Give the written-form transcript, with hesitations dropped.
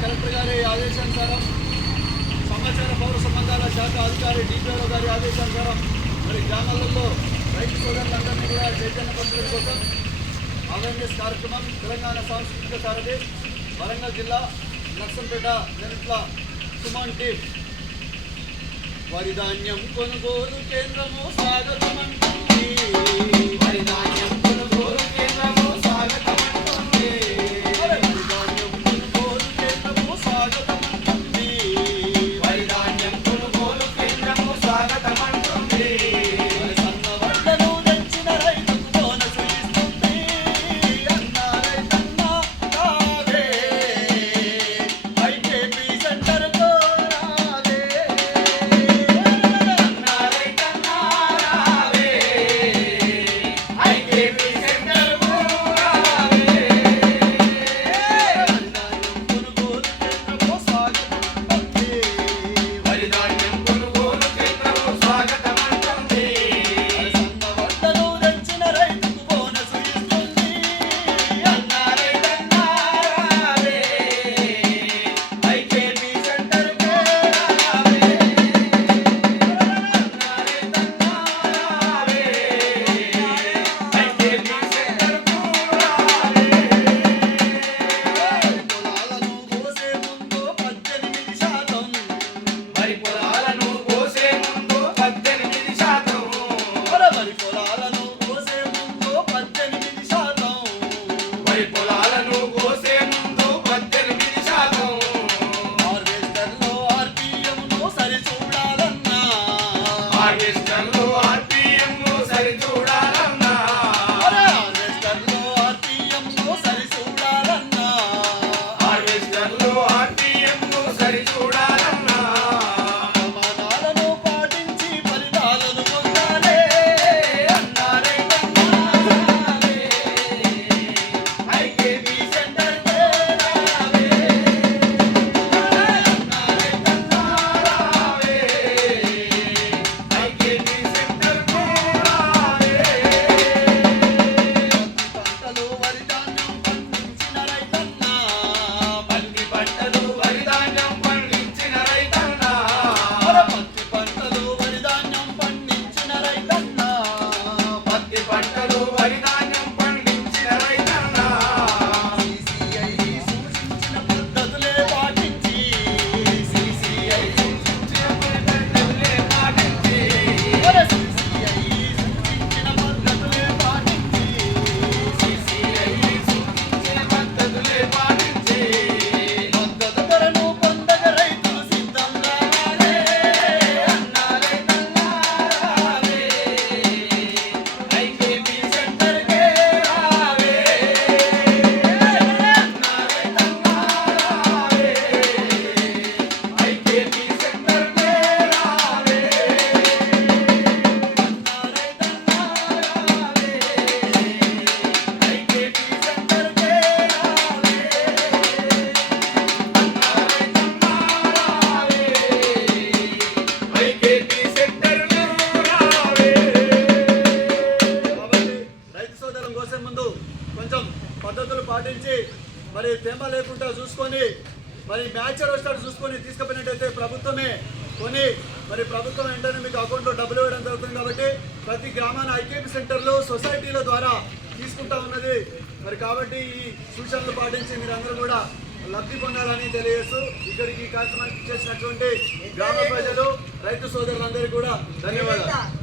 Collector గారి ఆదేశానుసారం సమాచార పౌర సంబంధాల శాఖ అధికారి డిపిఓ గారి ఆదేశానుసారం మరి గ్రామాలలో రైతు సోదరులందరినీ కూడా చైతన్యపరచడం కోసం అవేర్నెస్ కార్యక్రమం తెలంగాణ సాంస్కృతిక సారథి వరంగల్ జిల్లా నర్సంపేట జనట్ల సుమన్ టీం వరి ధాన్యం కొనుగోలు కేంద్రము స్వాగతమంటుంది. వరి ధాన్యం కొనుగోలు కేంద్రము స్వాగతమంటుంది. వరి ధాన్యం కొనుగోలు కేంద్రము స్వాగతమంటుంది. వరి ధాన్యం కొనుగోలు కేంద్రము స్వాగతమంటుంది. సన్న వడ్లను తెచ్చిన రైతుకు బోనసు ఇస్తుంది. అన్న రైతన్న రావే ఐకేపీ సెంటర్ పద్ధతులు పాటించి మరి తేమ లేకుండా చూసుకొని మరి మ్యాచ్ వస్తాడు చూసుకొని తీసుకుపోయినట్టయితే ప్రభుత్వమే కొని మరి ప్రభుత్వం వెంటనే మీకు అకౌంట్లో డబ్బులు ఇవ్వడం జరుగుతుంది. కాబట్టి ప్రతి గ్రామాన ఐకేపీ సెంటర్లు సొసైటీల ద్వారా తీసుకుంటా ఉన్నది. మరి కాబట్టి ఈ సూచనలు పాటించి మీరందరూ కూడా లబ్ధి పొందాలని తెలియజేస్తూ ఇక్కడికి ఈ కార్యక్రమానికి చేసినటువంటి గ్రామ ప్రజలు రైతు సోదరులందరికీ కూడా ధన్యవాదాలు.